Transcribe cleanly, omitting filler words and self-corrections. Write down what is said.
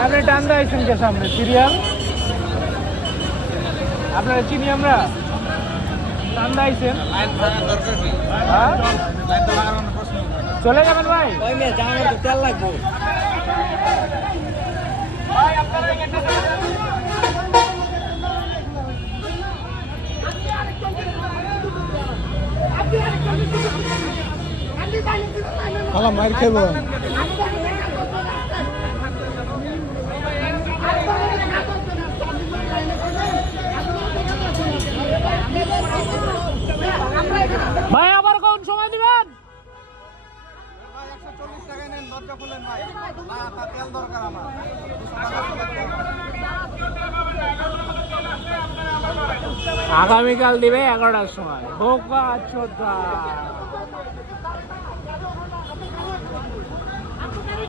আপনি টান্দা আইছেন কে সামনে সিরিয়াল আপনারা চিনি আমরা টান্দা আইছেন চলে যাবেন ভাই তেল লাগবো খালা মার খাইব ভাই আবার কোন সময় দিবেন আগামীকাল দিবে 11টার সময় বোকা চোদা